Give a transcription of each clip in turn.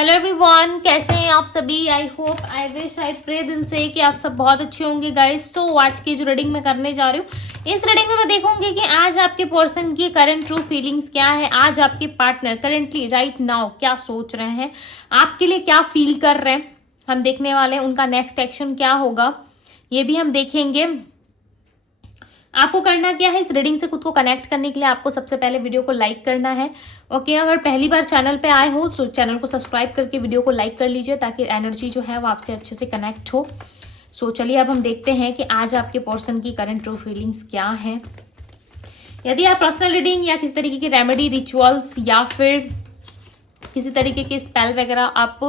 Hello everyone, कैसे हैं आप सभी। I hope I wish I pray दिल से कि आप सब बहुत अच्छे होंगे गाइस। सो आज की जो रीडिंग मैं करने जा रही हूँ, इस रीडिंग में मैं देखूंगी कि आज आपके पर्सन की करंट ट्रू फीलिंग्स क्या है। आज आपके पार्टनर करंटली राइट नाउ क्या सोच रहे हैं, आपके लिए क्या फील कर रहे हैं, हम देखने वाले हैं। उनका नेक्स्ट एक्शन क्या होगा ये भी हम देखेंगे। आपको करना क्या है, इस रीडिंग से खुद को कनेक्ट करने के लिए आपको सबसे पहले वीडियो को लाइक करना है। ओके, अगर पहली बार चैनल पे आए हो तो चैनल को सब्सक्राइब करके वीडियो को लाइक कर लीजिए ताकि एनर्जी जो है वो आपसे अच्छे से कनेक्ट हो। सो चलिए अब हम देखते हैं कि आज आपके पर्सन की करंट ट्रू फीलिंग्स क्या है। यदि आप पर्सनल रीडिंग या किसी तरीके की रेमेडी रिचुअल्स या फिर किसी तरीके के स्पेल वगैरह आप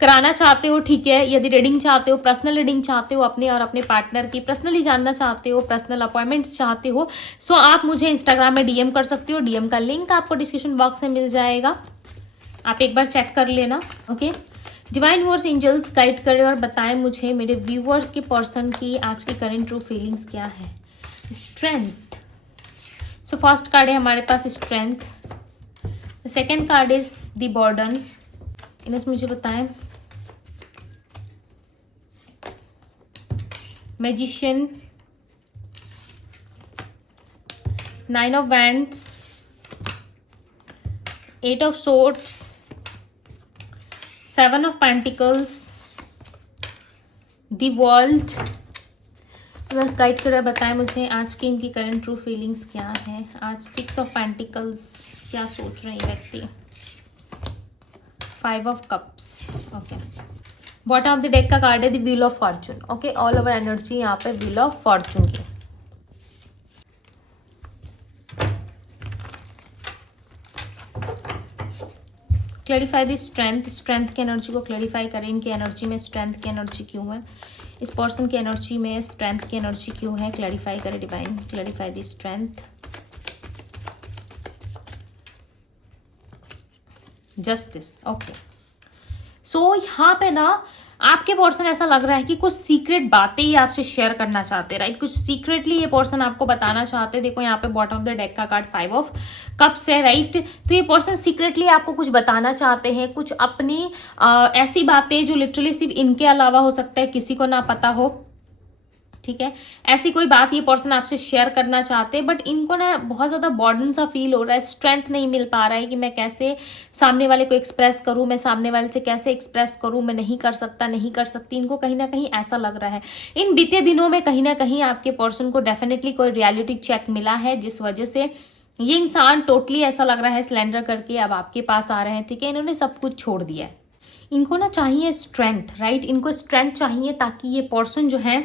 कराना चाहते हो, ठीक है। यदि रीडिंग चाहते हो, पर्सनल रीडिंग चाहते हो, अपने और अपने पार्टनर की पर्सनली जानना चाहते हो, पर्सनल अपॉइंटमेंट्स चाहते हो, सो आप मुझे इंस्टाग्राम में डीएम कर सकते हो। डीएम का लिंक आपको डिस्क्रिप्शन बॉक्स में मिल जाएगा, आप एक बार चेक कर लेना। Okay, divine viewers angels guide करें और बताएं मुझे मेरे व्यूअर्स के पर्सन की आज की करंट ट्रू फीलिंग्स क्या है। स्ट्रेंथ, सो फर्स्ट कार्ड है हमारे पास strength. Second card is the burden. इन्हें मुझे बताएं magician, 9 of wands, 8 of swords, 7 of pentacles, the world. बस गाइड कर बताएं मुझे आज की इनकी करंट ट्रू फीलिंग्स क्या है। आज 6 ऑफ पेंटिकल्स, क्या सोच रहे हैं व्यक्ति। 5 of cups. Okay, bottom of the deck का कार्ड है the wheel of Fortune. Okay, all over energy यहाँ पे व्हील ऑफ फॉर्चून की। क्लैरिफाई द स्ट्रेंथ, स्ट्रेंथ की एनर्जी को क्लैरिफाई करें। इनकी एनर्जी में स्ट्रेंथ की एनर्जी क्यों है, इस पर्सन की एनर्जी में स्ट्रेंथ की एनर्जी क्यों है, क्लैरिफाई करें divine. Clarify the strength, justice. Okay, so यहाँ पे ना आपके पर्सन ऐसा लग रहा है कि कुछ सीक्रेट बातें ही आपसे शेयर करना चाहते हैं, राइट। कुछ सीक्रेटली ये पर्सन आपको बताना चाहते हैं। देखो यहाँ पे बॉटम ऑफ द डेक का कार्ड 5 ऑफ कप्स है, राइट। तो ये पर्सन सीक्रेटली आपको कुछ बताना चाहते हैं, कुछ अपनी ऐसी बातें जो लिटरली सिर्फ इनके अलावा हो सकता है किसी को ना पता हो, ठीक है। ऐसी कोई बात ये पर्सन आपसे शेयर करना चाहते हैं, बट इनको ना बहुत ज़्यादा बर्डन सा फील हो रहा है। स्ट्रेंथ नहीं मिल पा रहा है कि मैं कैसे सामने वाले को एक्सप्रेस करूं, मैं सामने वाले से कैसे एक्सप्रेस करूं, मैं नहीं कर सकता, नहीं कर सकती। इनको कहीं ना कहीं ऐसा लग रहा है इन बीते दिनों में कहीं ना कहीं आपके पर्सन को डेफिनेटली कोई रियलिटी चेक मिला है, जिस वजह से ये इंसान टोटली ऐसा लग रहा है सिलेंडर करके अब आपके पास आ रहे हैं, ठीक है। इन्होंने सब कुछ छोड़ दिया है। इनको ना चाहिए स्ट्रेंथ, राइट। इनको स्ट्रेंथ चाहिए ताकि ये पर्सन जो है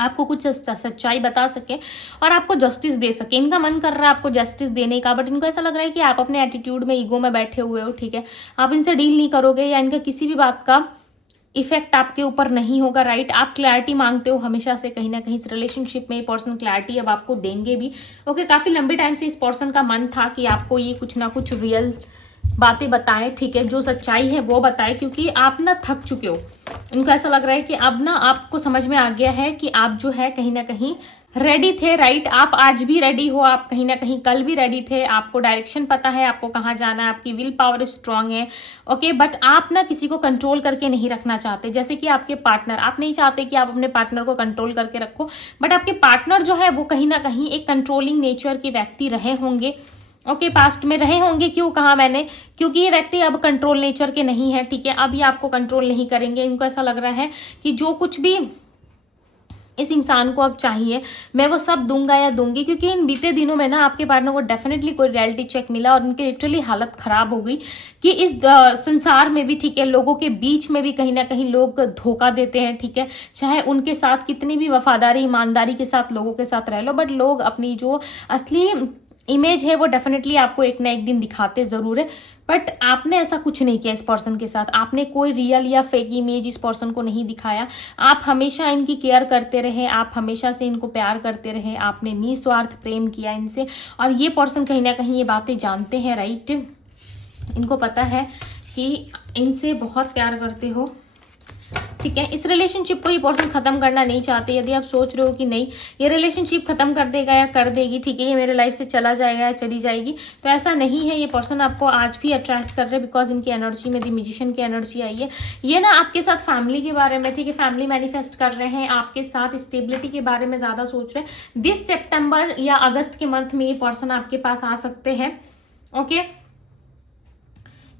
आपको कुछ सच्चाई बता सके और आपको जस्टिस दे सके। इनका मन कर रहा है आपको जस्टिस देने का, बट इनको ऐसा लग रहा है कि आप अपने एटीट्यूड में, ईगो में बैठे हुए हो, ठीक है। आप इनसे डील नहीं करोगे या इनका किसी भी बात का इफेक्ट आपके ऊपर नहीं होगा, राइट। आप क्लैरिटी मांगते हो हमेशा से, कहीं ना कहीं इस रिलेशनशिप में ये पर्सन क्लैरिटी अब आपको देंगे भी। ओके, काफ़ी लंबे टाइम से इस पर्सन का मन था कि आपको ये कुछ ना कुछ रियल बातें बताएं, ठीक है, जो सच्चाई है वो बताएं, क्योंकि आप ना थक चुके हो। इनको ऐसा लग रहा है कि अब ना आपको समझ में आ गया है कि आप जो है कहीं ना कहीं रेडी थे, राइट। आप आज भी रेडी हो, आप कहीं ना कहीं कल भी रेडी थे। आपको डायरेक्शन पता है, आपको कहाँ जाना है, आपकी विल पावर स्ट्रांग है, ओके। बट आप ना किसी को कंट्रोल करके नहीं रखना चाहते, जैसे कि आपके पार्टनर। आप नहीं चाहते कि आप अपने पार्टनर को कंट्रोल करके रखो, बट आपके पार्टनर जो है वो कहीं ना कहीं एक कंट्रोलिंग नेचर के व्यक्ति रहे होंगे, ओके। पास्ट में रहे होंगे। क्यों कहा मैंने, क्योंकि ये व्यक्ति अब कंट्रोल नेचर के नहीं है, ठीक है। अब ये आपको कंट्रोल नहीं करेंगे। इनको ऐसा लग रहा है कि जो कुछ भी इस इंसान को अब चाहिए मैं वो सब दूंगा या दूंगी, क्योंकि इन बीते दिनों में ना आपके पार्टनर को डेफिनेटली कोई रियलिटी चेक मिला और उनकी लिटरली हालत खराब हो गई कि इस संसार में भी, ठीक है, लोगों के बीच में भी कहीं ना कहीं लोग धोखा देते हैं, ठीक है। चाहे उनके साथ कितनी भी वफादारी, ईमानदारी के साथ लोगों के साथ रह लो, बट लोग अपनी जो असली इमेज है वो डेफिनेटली आपको एक ना एक दिन दिखाते ज़रूर है। बट आपने ऐसा कुछ नहीं किया इस पर्सन के साथ। आपने कोई रियल या फेक इमेज इस पर्सन को नहीं दिखाया। आप हमेशा इनकी केयर करते रहे, आप हमेशा से इनको प्यार करते रहे, आपने निस्वार्थ प्रेम किया इनसे। और ये पर्सन कहीं ना कहीं ये बातें जानते हैं, राइट। इनको पता है कि इनसे बहुत प्यार करते हो, ठीक है। इस रिलेशनशिप को ये पर्सन खत्म करना नहीं चाहते। यदि आप सोच रहे हो कि नहीं ये रिलेशनशिप खत्म कर देगा या कर देगी, ठीक है, ये मेरे लाइफ से चला जाएगा या चली जाएगी, तो ऐसा नहीं है। ये पर्सन आपको आज भी अट्रैक्ट कर रहे हैं बिकॉज इनकी एनर्जी में द मैजिशियन की एनर्जी आई है। ये ना आपके साथ फैमिली के बारे में, ठीक है, फैमिली मैनिफेस्ट कर रहे हैं, आपके साथ स्टेबिलिटी के बारे में ज़्यादा सोच रहे हैं। 20 सितंबर या अगस्त के मंथ में ये पर्सन आपके पास आ सकते हैं। ओके,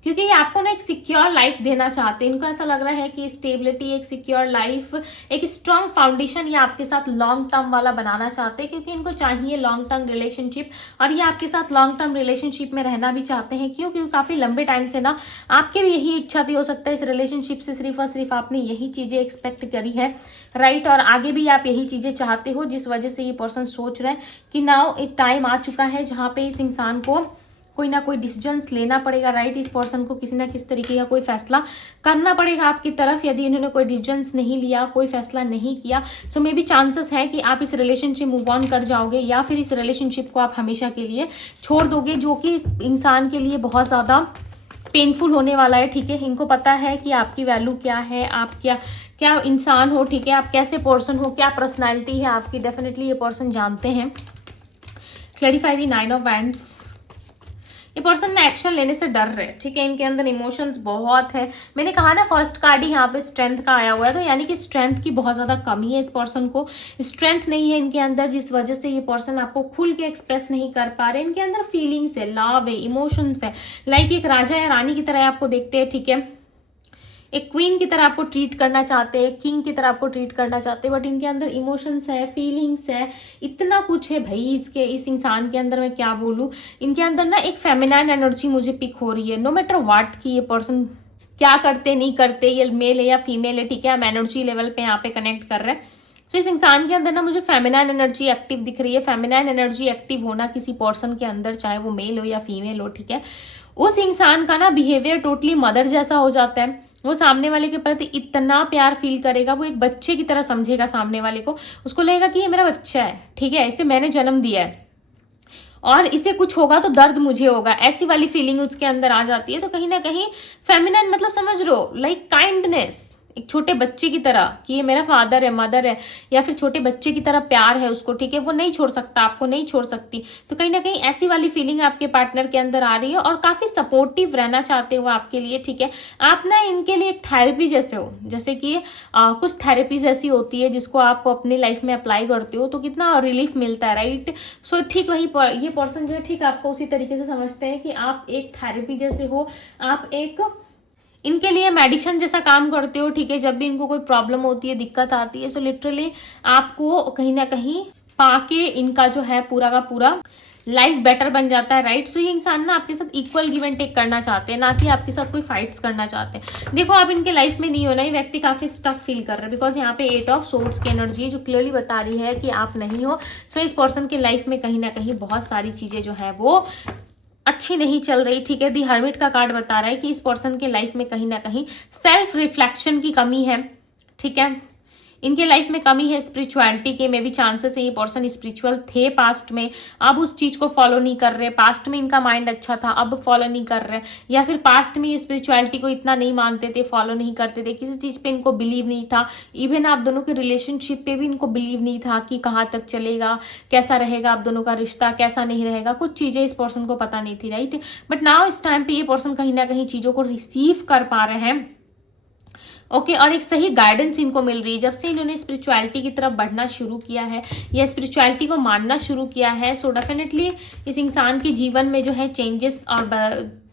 क्योंकि ये आपको ना एक सिक्योर लाइफ देना चाहते हैं। इनको ऐसा लग रहा है कि स्टेबिलिटी, एक सिक्योर लाइफ, एक स्ट्रांग फाउंडेशन ये आपके साथ लॉन्ग टर्म वाला बनाना चाहते हैं, क्योंकि इनको चाहिए लॉन्ग टर्म रिलेशनशिप, और ये आपके साथ लॉन्ग टर्म रिलेशनशिप में रहना भी चाहते हैं। क्यों? क्योंकि काफ़ी लंबे टाइम से ना आपके भी यही इच्छा थी। हो सकता है इस रिलेशनशिप से सिर्फ और सिर्फ आपने यही चीज़ें एक्सपेक्ट करी है, राइट, और आगे भी आप यही चीज़ें चाहते हो, जिस वजह से ये पर्सन सोच रहे हैं कि नाउ एक टाइम आ चुका है जहाँ पे इस इंसान को कोई ना कोई डिसीजंस लेना पड़ेगा, राइट। इस पर्सन को किसी ना किस तरीके का कोई फैसला करना पड़ेगा आपकी तरफ। यदि इन्होंने कोई डिसीजंस नहीं लिया, कोई फैसला नहीं किया, तो मे भी चांसेस है कि आप इस रिलेशनशिप मूव ऑन कर जाओगे, या फिर इस रिलेशनशिप को आप हमेशा के लिए छोड़ दोगे, जो कि इस इंसान के लिए बहुत ज़्यादा पेनफुल होने वाला है, ठीक है। इनको पता है कि आपकी वैल्यू क्या है, आप क्या इंसान हो, ठीक है, आप कैसे पर्सन हो, क्या पर्सनैलिटी है आपकी, डेफिनेटली ये पर्सन जानते हैं। Clarify the 9 of wands. ये पर्सन ना एक्शन लेने से डर रहे, ठीक है, इनके अंदर इमोशंस बहुत है। मैंने कहा ना फर्स्ट कार्ड ही यहाँ पे स्ट्रेंथ का आया हुआ है, तो यानी कि स्ट्रेंथ की बहुत ज़्यादा कमी है इस पर्सन को। स्ट्रेंथ नहीं है इनके अंदर, जिस वजह से ये पर्सन आपको खुल के एक्सप्रेस नहीं कर पा रहे। इनके अंदर फीलिंग्स है, लव है, इमोशंस है, लाइक एक राजा या रानी की तरह आपको देखते हैं, ठीक है, एक क्वीन की तरह आपको ट्रीट करना चाहते हैं, किंग की तरह आपको ट्रीट करना चाहते हैं, बट इनके अंदर इमोशंस है, फीलिंग्स है, इतना कुछ है भाई इस इंसान के अंदर। मैं क्या बोलूँ, इनके अंदर ना एक फेमिनाइन एनर्जी मुझे पिक हो रही है। नो मैटर व्हाट कि ये पर्सन क्या करते नहीं करते, ये मेल है या फीमेल है, ठीक है, हम एनर्जी लेवल पे यहाँ पे कनेक्ट कर रहे हैं। तो इस इंसान के अंदर ना मुझे फेमिनाइन एनर्जी एक्टिव दिख रही है। फेमिनाइन एनर्जी एक्टिव होना किसी पर्सन के अंदर, चाहे वो मेल हो या फीमेल हो, ठीक है, उस इंसान का ना बिहेवियर टोटली मदर जैसा हो जाता है। वो सामने वाले के प्रति इतना प्यार फील करेगा, वो एक बच्चे की तरह समझेगा सामने वाले को। उसको लगेगा कि ये मेरा बच्चा है, ठीक है, इसे मैंने जन्म दिया है और इसे कुछ होगा तो दर्द मुझे होगा, ऐसी वाली फीलिंग उसके अंदर आ जाती है। तो कहीं ना कहीं फेमिनाइन मतलब समझ रहे हो, लाइक काइंडनेस, एक छोटे बच्चे की तरह कि ये मेरा फादर है, मदर है, या फिर छोटे बच्चे की तरह प्यार है उसको, ठीक है, वो नहीं छोड़ सकता, आपको नहीं छोड़ सकती। तो कहीं ना कहीं ऐसी वाली फीलिंग आपके पार्टनर के अंदर आ रही है, और काफ़ी सपोर्टिव रहना चाहते हो आपके लिए, ठीक है। आप ना इनके लिए एक थेरेपी जैसे हो, जैसे कि कुछ थेरेपीज ऐसी होती है जिसको आप अपनी लाइफ में अप्लाई करते हो तो कितना रिलीफ मिलता है, राइट। सो ठीक वही ये पर्सन जो है, ठीक आपको उसी तरीके से समझते हैं कि आप एक थेरेपी जैसे हो, आप एक इनके लिए मेडिसिन जैसा काम करते हो, ठीक है। जब भी इनको कोई प्रॉब्लम होती है, दिक्कत आती है, सो लिटरली आपको कहीं ना कहीं पाके इनका जो है पूरा का पूरा लाइफ बेटर बन जाता है, राइट। सो ये इंसान ना आपके साथ इक्वल गिव एंड टेक करना चाहते हैं, ना कि आपके साथ कोई फाइट्स करना चाहते हैं। देखो आप इनके लाइफ में नहीं हो ना, ये व्यक्ति काफी स्टक फील कर रहे हैं, बिकॉज यहाँ पे 8 ऑफ सोर्ड्स की एनर्जी है जो क्लियरली बता रही है कि आप नहीं हो। सो इस पर्सन की लाइफ में कहीं ना कहीं बहुत सारी चीजें जो है वो अच्छी नहीं चल रही, ठीक है। दी हर्मिट का कार्ड बता रहा है कि इस पर्सन के लाइफ में कहीं ना कहीं सेल्फ रिफ्लेक्शन की कमी है, ठीक है। इनके लाइफ में कमी है स्पिरिचुअलिटी के, में भी चांसेस है ये पर्सन स्पिरिचुअल थे पास्ट में, अब उस चीज़ को फॉलो नहीं कर रहे। पास्ट में इनका माइंड अच्छा था, अब फॉलो नहीं कर रहे, या फिर पास्ट में ये स्पिरिचुअलिटी को इतना नहीं मानते थे, फॉलो नहीं करते थे, किसी चीज़ पे इनको बिलीव नहीं था। इवन आप दोनों के रिलेशनशिप पे भी इनको बिलीव नहीं था कि कहाँ तक चलेगा, कैसा रहेगा आप दोनों का रिश्ता, कैसा नहीं रहेगा, कुछ चीज़ें इस पर्सन को पता नहीं थी, राइट। बट नाउ इस टाइम पे ये पर्सन कहीं ना कहीं चीज़ों को रिसीव कर पा रहे हैं, ओके और एक सही गाइडेंस इनको मिल रही है। जब से इन्होंने स्पिरिचुअलिटी की तरफ बढ़ना शुरू किया है या स्पिरिचुअलिटी को मानना शुरू किया है, सो डेफिनेटली इस इंसान के जीवन में जो है चेंजेस और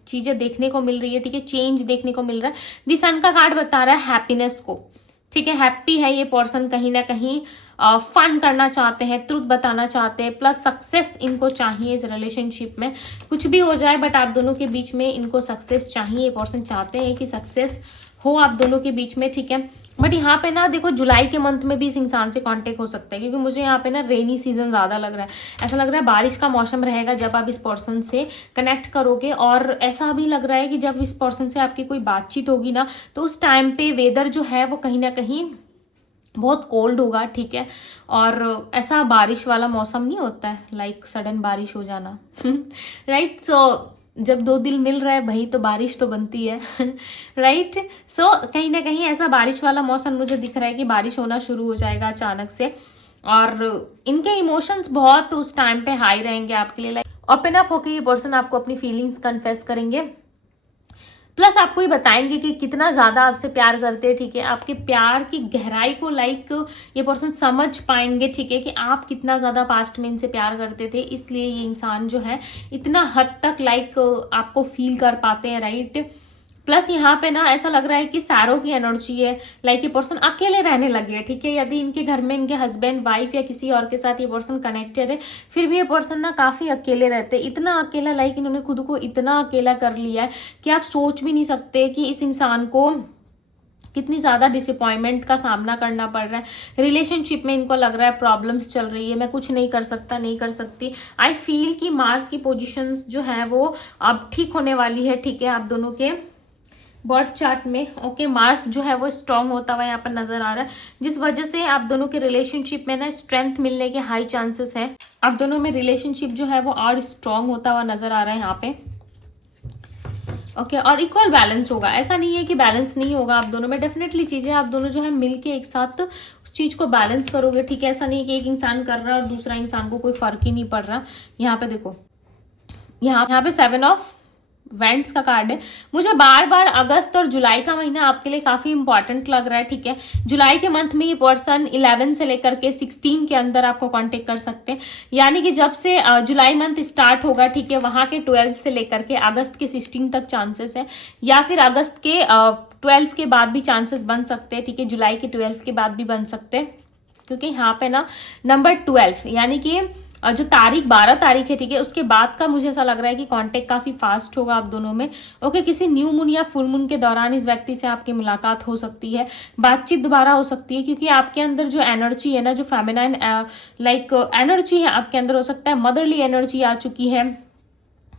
चीज़ें देखने को मिल रही है, ठीक है, चेंज देखने को मिल रहा है। दी सन का कार्ड बता रहा है हैप्पीनेस को, ठीक है, हैप्पी है ये पर्सन, कहीं ना कहीं फन करना चाहते हैं, ट्रुथ बताना चाहते हैं, प्लस सक्सेस इनको चाहिए इस रिलेशनशिप में। कुछ भी हो जाए बट आप दोनों के बीच में इनको सक्सेस चाहिए, ये पर्सन चाहते हैं कि सक्सेस हो आप दोनों के बीच में, ठीक है। बट यहाँ पे ना देखो जुलाई के मंथ में भी इस इंसान से कांटेक्ट हो सकता है, क्योंकि मुझे यहाँ पे ना रेनी सीजन ज़्यादा लग रहा है। ऐसा लग रहा है बारिश का मौसम रहेगा जब आप इस पर्सन से कनेक्ट करोगे, और ऐसा भी लग रहा है कि जब इस पर्सन से आपकी कोई बातचीत होगी ना, तो उस टाइम पे वेदर जो है वो कहीं ना कहीं बहुत कोल्ड होगा, ठीक है। और ऐसा बारिश वाला मौसम नहीं होता है, लाइक सडन बारिश हो जाना राइट। सो जब दो दिल मिल रहा है भाई तो बारिश तो बनती है राइट। सो कहीं ना कहीं ऐसा बारिश वाला मौसम मुझे दिख रहा है कि बारिश होना शुरू हो जाएगा अचानक से, और इनके इमोशंस बहुत उस टाइम पे हाई रहेंगे आपके लिए। लाइक ओपन अप होकर ये पर्सन आपको अपनी फीलिंग्स कन्फेस करेंगे, प्लस आपको ये बताएंगे कि कितना ज़्यादा आपसे प्यार करते हैं, ठीक है। आपके प्यार की गहराई को लाइक ये पर्सन समझ पाएंगे, ठीक है, कि आप कितना ज़्यादा पास्ट में इनसे प्यार करते थे, इसलिए ये इंसान जो है इतना हद तक लाइक आपको फील कर पाते हैं, राइट। प्लस यहाँ पे ना ऐसा लग रहा है कि सैरो की एनर्जी है, लाइक ये पर्सन अकेले रहने लगे हैं, ठीक है। यदि इनके घर में इनके हस्बैंड वाइफ या किसी और के साथ ये पर्सन कनेक्टेड है, फिर भी ये पर्सन ना काफ़ी अकेले रहते हैं, इतना अकेला, लाइक इन्होंने खुद को इतना अकेला कर लिया है कि आप सोच भी नहीं सकते कि इस इंसान को कितनी ज़्यादा डिसअपॉइंटमेंट का सामना करना पड़ रहा है। रिलेशनशिप में इनको लग रहा है प्रॉब्लम्स चल रही है, मैं कुछ नहीं कर सकता, नहीं कर सकती। आई फील कि मार्स की पोजीशंस जो है वो अब ठीक होने वाली है, ठीक है, आप दोनों के बर्थ चार्ट में। ओके, मार्स जो है वो स्ट्रांग होता हुआ यहाँ पर नजर आ रहा है, जिस वजह से आप दोनों के रिलेशनशिप में ना स्ट्रेंथ मिलने के हाई चांसेस है। आप दोनों में रिलेशनशिप जो है वो और स्ट्रांग होता हुआ नजर आ रहा है यहाँ पे। ओके, और इक्वल बैलेंस होगा, ऐसा नहीं है कि बैलेंस नहीं होगा आप दोनों में, डेफिनेटली चीजें आप दोनों जो है मिलके एक साथ उस चीज को बैलेंस करोगे, ठीक है। ऐसा नहीं है कि एक इंसान कर रहा है और दूसरा इंसान को कोई फर्क ही नहीं पड़ रहा। यहाँ पे देखो, यहाँ पे 7 ऑफ वेंट्स का कार्ड है। मुझे बार बार अगस्त और जुलाई का महीना आपके लिए काफ़ी इंपॉर्टेंट लग रहा है, ठीक है। जुलाई के मंथ में ये पर्सन 11 से लेकर के 16 के अंदर आपको कांटेक्ट कर सकते हैं, यानी कि जब से जुलाई मंथ स्टार्ट होगा, ठीक है, वहाँ के 12 से लेकर के अगस्त के 16 तक चांसेस है, या फिर अगस्त के 12 के बाद भी चांसेस बन सकते हैं, ठीक है। जुलाई के 12 के बाद भी बन सकते हैं, क्योंकि यहाँ पे ना नंबर 12 यानी कि जो तारीख 12 तारीख है, ठीक है, उसके बाद का मुझे ऐसा लग रहा है कि कांटेक्ट काफ़ी फास्ट होगा आप दोनों में। ओके, किसी न्यू मून या फुल मून के दौरान इस व्यक्ति से आपकी मुलाकात हो सकती है, बातचीत दोबारा हो सकती है, क्योंकि आपके अंदर जो एनर्जी है ना, जो फेमिनाइन लाइक एनर्जी है आपके अंदर, हो सकता है मदरली एनर्जी आ चुकी है,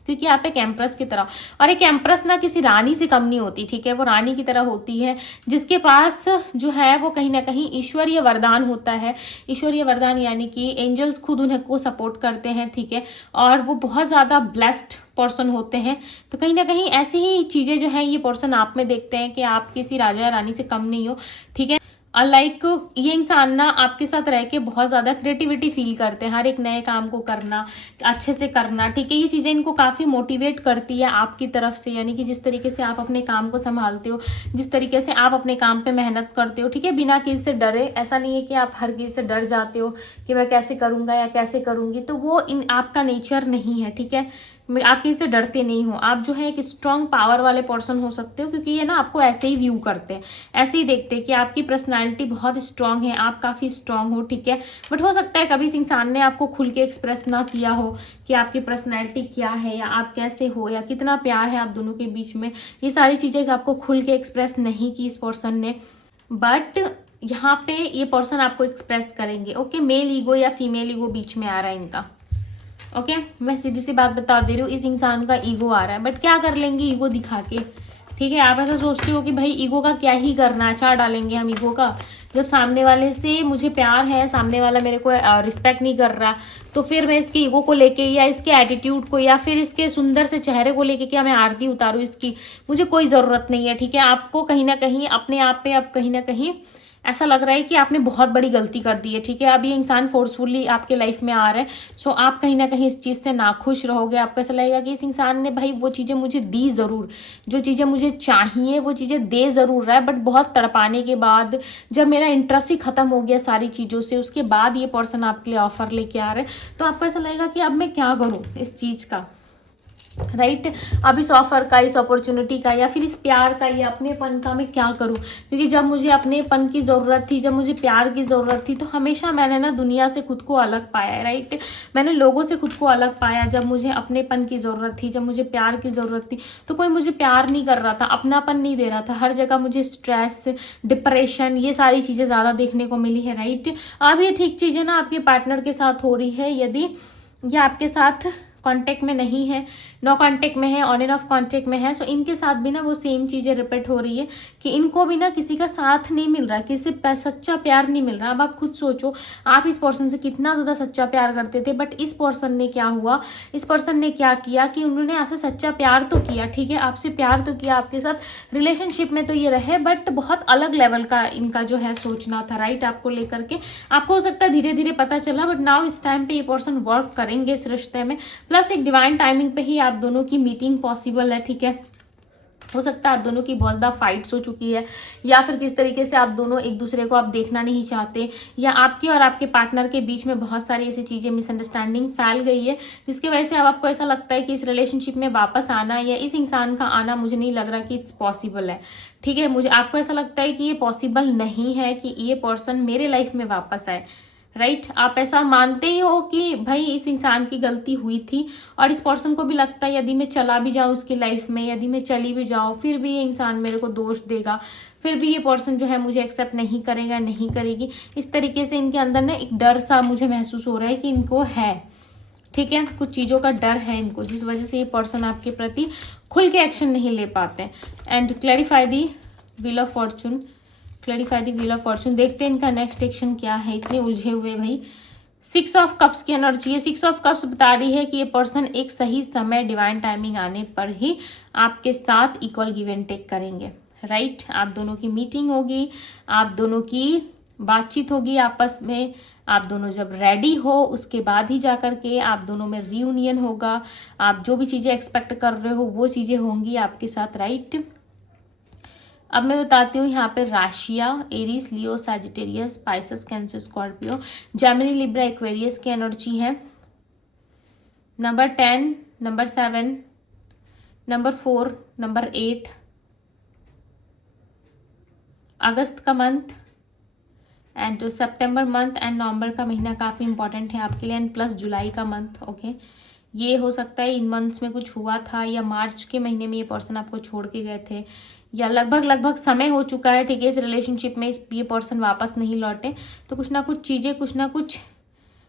क्योंकि आप एक एम्प्रेस की तरह, और एक एम्प्रेस ना किसी रानी से कम नहीं होती, ठीक है। वो रानी की तरह होती है जिसके पास जो है वो कहीं ना कहीं ईश्वरीय वरदान होता है। ईश्वरीय वरदान यानी कि एंजल्स खुद उन्हें को सपोर्ट करते हैं, ठीक है, और वो बहुत ज़्यादा ब्लेस्ड पर्सन होते हैं। तो कहीं ना कहीं ऐसी ही चीज़ें जो है ये पर्सन आप में देखते हैं कि आप किसी राजा या रानी से कम नहीं हो, ठीक है। लाइक ये इंसान ना आपके साथ रह के बहुत ज़्यादा क्रिएटिविटी फील करते हैं, हर एक नए काम को करना, अच्छे से करना, ठीक है। ये चीज़ें इनको काफ़ी मोटिवेट करती है आपकी तरफ से, यानी कि जिस तरीके से आप अपने काम को संभालते हो, जिस तरीके से आप अपने काम पे मेहनत करते हो, ठीक है, बिना किसी से डरे। ऐसा नहीं है कि आप हर किसी से डर जाते हो कि मैं कैसे करूँगा या कैसे करूँगी, तो वो इन आपका नेचर नहीं है, ठीक है। आप किसी से डरते नहीं हो, आप जो है एक स्ट्रॉन्ग पावर वाले पर्सन हो सकते हो, क्योंकि ये ना आपको ऐसे ही व्यू करते हैं, ऐसे ही देखते हैं कि आपकी पर्सनालिटी बहुत स्ट्रॉन्ग है, आप काफ़ी स्ट्रॉन्ग हो, ठीक है। बट हो सकता है कभी इस इंसान ने आपको खुल के एक्सप्रेस ना किया हो कि आपकी पर्सनैलिटी क्या है, या आप कैसे हो, या कितना प्यार है आप दोनों के बीच में। ये सारी चीज़ें आपको खुल के एक्सप्रेस नहीं की इस पर्सन ने, बट यहाँ पे ये पर्सन आपको एक्सप्रेस करेंगे। ओके, मेल ईगो या फीमेल ईगो बीच में आ रहा है इनका। ओके, मैं सीधी सी बात बता दे रही हूँ, इस इंसान का ईगो आ रहा है, बट क्या कर लेंगे ईगो दिखा के, ठीक है। आप ऐसा सोचते हो कि भाई ईगो का क्या ही करना है, चार डालेंगे हम ईगो का, जब सामने वाले से मुझे प्यार है, सामने वाला मेरे को रिस्पेक्ट नहीं कर रहा, तो फिर मैं इसके ईगो को लेके या इसके एटीट्यूड को या फिर इसके सुंदर से चेहरे को लेके क्या मैं आरती उतारूँ इसकी, मुझे कोई ज़रूरत नहीं है, ठीक है। आपको कहीं ना कहीं अपने आप पे अब कहीं ना कहीं ऐसा लग रहा है कि आपने बहुत बड़ी गलती कर दी है, ठीक है। अब ये इंसान फोर्सफुली आपके लाइफ में आ रहा है, सो आप कहीं ना कहीं इस चीज़ से नाखुश रहोगे। आपको ऐसा लगेगा कि इस इंसान ने भाई वो चीज़ें मुझे दी ज़रूर, जो चीज़ें मुझे चाहिए वो चीज़ें दे ज़रूर रहा है, बट बहुत तड़पाने के बाद जब मेरा इंटरेस्ट ही ख़त्म हो गया सारी चीज़ों से, उसके बाद ये पर्सन आपके लिए ऑफर लेके आ रहे हैं, तो आपको ऐसा लगेगा कि अब मैं क्या करूँ इस चीज़ का, राइट। अब इस ऑफर का, इस अपॉर्चुनिटी का, या फिर इस प्यार का या अपनेपन का मैं क्या करूं, क्योंकि जब मुझे अपनेपन की ज़रूरत थी, जब मुझे प्यार की ज़रूरत थी, तो हमेशा मैंने ना दुनिया से खुद को अलग पाया है, राइट। मैंने लोगों से खुद को अलग पाया, जब मुझे अपनेपन की ज़रूरत थी, जब मुझे प्यार की ज़रूरत थी, तो कोई मुझे प्यार नहीं कर रहा था, अपनापन नहीं दे रहा था, हर जगह मुझे स्ट्रेस, डिप्रेशन, ये सारी चीज़ें ज़्यादा देखने को मिली है, राइट। अब ये ठीक चीज़ें ना आपके पार्टनर के साथ हो रही है, यदि ये आपके साथ कांटेक्ट में नहीं है, नो कांटेक्ट में है, ऑन एंड ऑफ कांटेक्ट में है। सो इनके साथ भी ना वो सेम चीज़ें रिपीट हो रही है कि इनको भी ना किसी का साथ नहीं मिल रहा, किसी से सच्चा प्यार नहीं मिल रहा। अब आप खुद सोचो, आप इस पर्सन से कितना ज़्यादा सच्चा प्यार करते थे, बट इस पर्सन ने क्या हुआ, इस पर्सन ने क्या किया कि उन्होंने आपसे सच्चा प्यार तो किया, ठीक है, आपसे प्यार तो किया, आपके साथ रिलेशनशिप में तो ये रहे, बट बहुत अलग लेवल का इनका जो है सोचना था, राइट, आपको लेकर के। आपको हो सकता है धीरे धीरे पता चला, बट नाउ इस टाइम पे ये पर्सन वर्क करेंगे इस रिश्ते में। प्लस एक डिवाइन टाइमिंग पे ही आप दोनों की मीटिंग पॉसिबल है, ठीक है। हो सकता है आप दोनों की बहुत ज़्यादा फाइट्स हो चुकी है, या फिर किस तरीके से आप दोनों एक दूसरे को आप देखना नहीं चाहते, या आपके और आपके पार्टनर के बीच में बहुत सारी ऐसी चीज़ें, मिसअंडरस्टैंडिंग फैल गई है, जिसकी वजह से अब आपको ऐसा लगता है कि इस रिलेशनशिप में वापस आना या इस इंसान का आना मुझे नहीं लग रहा कि पॉसिबल है, ठीक है। मुझे आपको ऐसा लगता है कि ये पॉसिबल नहीं है कि ये पर्सन मेरे लाइफ में वापस आए, राइट। आप ऐसा मानते ही हो कि भाई इस इंसान की गलती हुई थी, और इस पर्सन को भी लगता है यदि मैं चला भी जाऊँ उसकी लाइफ में, यदि मैं चली भी जाऊँ, फिर भी ये इंसान मेरे को दोष देगा, फिर भी ये पर्सन जो है मुझे एक्सेप्ट नहीं करेगा, नहीं करेगी। इस तरीके से इनके अंदर ना एक डर सा मुझे महसूस हो रहा है कि इनको है, ठीक है, कुछ चीज़ों का डर है इनको, जिस वजह से ये पर्सन आपके प्रति खुल के एक्शन नहीं ले पाते। And clarify the wheel of Fortune, clarify the wheel of Fortune. देखते हैं इनका नेक्स्ट एक्शन क्या है, इतने उलझे हुए भाई। 6 ऑफ कप्स की एनर्जी है। 6 ऑफ कप्स बता रही है कि ये पर्सन एक सही समय, डिवाइन टाइमिंग आने पर ही आपके साथ इक्वल गिव एंड टेक करेंगे, राइट। आप दोनों की मीटिंग होगी, आप दोनों की बातचीत होगी आपस में, आप दोनों जब रेडी हो उसके बाद ही जा कर के आप दोनों में रियूनियन होगा। आप जो भी चीज़ें एक्सपेक्ट कर रहे हो वो चीज़ें होंगी आपके साथ, राइट। अब मैं बताती हूँ यहाँ पे राशिया, Aries, Leo, Sagittarius, Pisces, Cancer, Scorpio, Gemini, Libra, Aquarius की एनर्जी है। नंबर 10, नंबर 7, नंबर 4, नंबर 8, अगस्त का मंथ एंड सितंबर मंथ एंड नवंबर का महीना काफ़ी इंपॉर्टेंट है आपके लिए, एंड प्लस जुलाई का मंथ, ओके। ये हो सकता है इन मंथ्स में कुछ हुआ था, या मार्च के महीने में ये पर्सन आपको छोड़ के गए थे, या लगभग समय हो चुका है, ठीक है, इस रिलेशनशिप में ये पर्सन वापस नहीं लौटे। तो कुछ ना कुछ चीज़ें, कुछ ना कुछ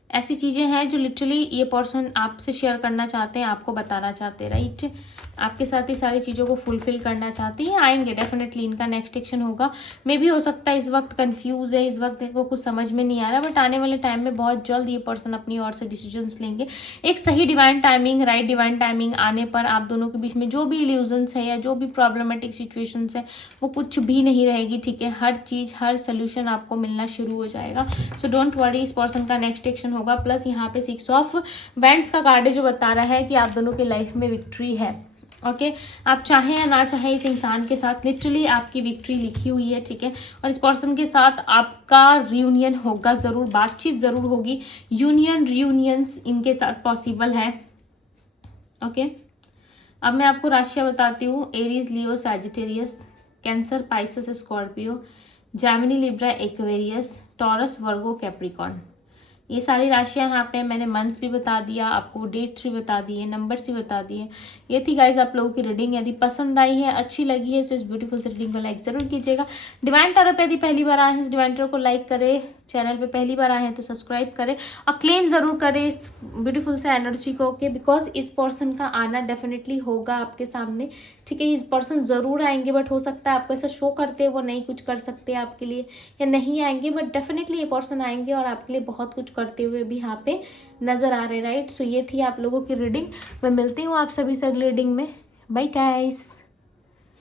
ऐसी चीज़ें हैं जो लिटरली ये पर्सन आपसे शेयर करना चाहते हैं, आपको बताना चाहते हैं, राइट। आपके साथ ही सारी चीज़ों को फुलफिल करना चाहती है, आएंगे डेफिनेटली, इनका नेक्स्ट एक्शन होगा। मे भी हो सकता है इस वक्त कंफ्यूज है, इस वक्त इनको कुछ समझ में नहीं आ रहा, बट आने वाले टाइम में बहुत जल्द ये पर्सन अपनी ओर से डिसीजंस लेंगे। एक सही divine timing, right divine timing आने पर आप दोनों के बीच में जो भी इल्यूजन्स है या जो भी प्रॉब्लमेटिक सिचुएशंस है वो कुछ भी नहीं रहेगी, ठीक है। हर चीज़, हर सोल्यूशन आपको मिलना शुरू हो जाएगा। सो डोंट वरी, इस पर्सन का नेक्स्ट एक्शन होगा। प्लस यहाँ पे 6 ऑफ वैंड्स का कार्ड है जो बता रहा है कि आप दोनों के लाइफ में विक्ट्री है, ओके। आप चाहें या ना चाहें इस इंसान के साथ लिटरली आपकी विक्ट्री लिखी हुई है, ठीक है। और इस पर्सन के साथ आपका रियूनियन होगा ज़रूर, बातचीत ज़रूर होगी, यूनियन, रियूनियंस इनके साथ पॉसिबल है, ओके। अब मैं आपको राशियाँ बताती हूँ। Aries, Leo, Sagittarius, Cancer, Pisces, Scorpio, Gemini, Libra, Aquarius, Taurus, Virgo, Capricorn. ये सारी राशियाँ यहाँ पे मैंने मंथ्स भी बता दिया, आपको डेट्स भी बता दिए, नंबर्स भी बता दिए। ये थी गाइज आप लोगों की रीडिंग। यदि पसंद आई है, अच्छी लगी है, तो इस ब्यूटीफुल से रीडिंग को लाइक ज़रूर कीजिएगा। डिवाइन टैरो पे यदि पहली बार आए हैं, इस डिवाइन टैरो को लाइक करें, चैनल पे पहली बार आए हैं तो सब्सक्राइब करें और क्लेम ज़रूर करें इस ब्यूटीफुल से एनर्जी को, ओके। बिकॉज इस पर्सन का आना डेफिनेटली होगा आपके सामने, ठीक है। इस पर्सन ज़रूर आएंगे, बट हो सकता है आपको ऐसा शो करते वो नहीं कुछ कर सकते आपके लिए, या नहीं आएंगे, बट डेफिनेटली ये पर्सन आएंगे और आपके लिए बहुत कुछ करते हुए भी यहाँ पे नज़र आ रहे हैं, राइट। सो ये थी आप लोगों की रीडिंग। मैं मिलती हूँ आप सभी से अगली रीडिंग में। Bye guys.